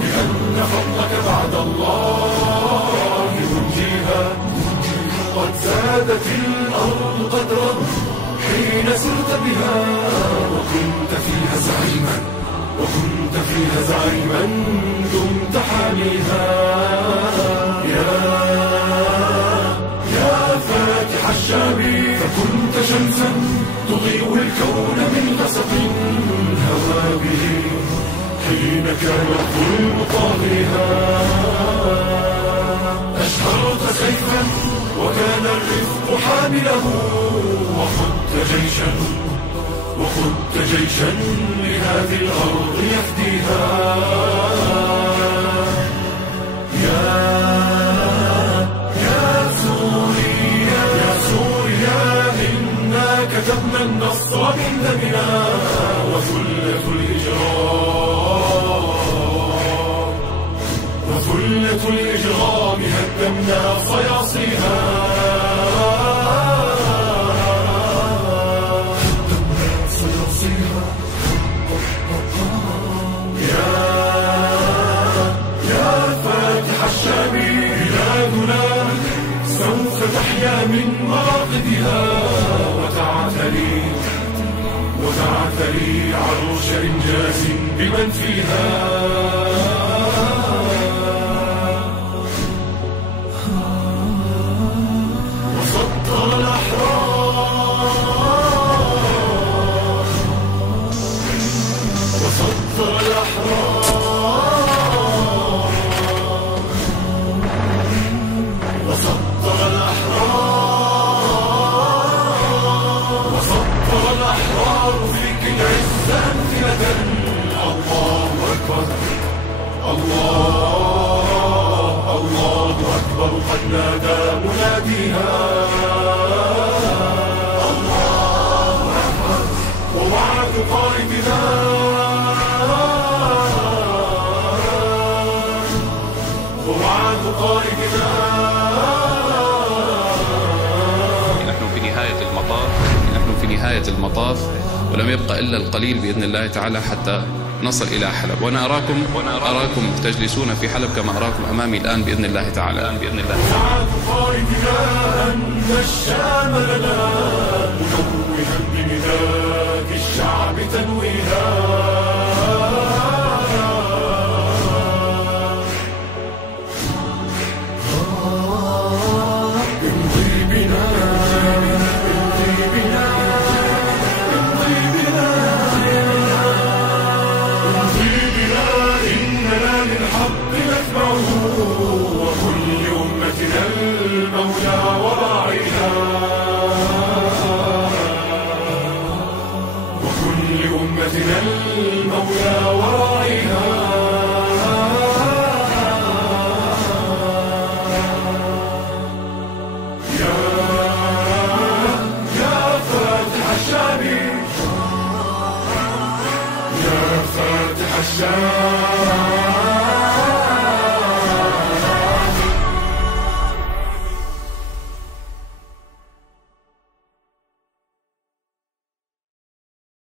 بأن فضلك بعد الله ينجيها. قد زادت الأرض قدرا حين سرت بها، وكنت فيها زعيما دمت حاميها. يا فاتح الشام، فكنت شمسا تضيء الكون من غسق هوى به حين كان الظلم طاغيها. أشهرت سيفا وكان الرفق حامله، وخذت جيشا لهذه الأرض يفديها. يا سوريا إنا كتبنا النصر من دمنا، وثلة الإجرام هدمنا صياصيها. بلادنا سوف تحيا من مراقدها، وتعتلي عروش إنجاز بمن فيها. وسطر الأحرار فيك العز أمثلة. الله أكبر، الله أكبر، قد نادى مناديها. الله أكبر، ووعد قائدنا نحن في نهاية المطاف، ولم يبقى إلا القليل بإذن الله تعالى حتى نصل إلى حلب. وأنا أراكم تجلسون في حلب كما أراكم أمامي الآن بإذن الله تعالى. وعد قائدنا أن الشام لنا، منوها بمداد الشعب تنويها.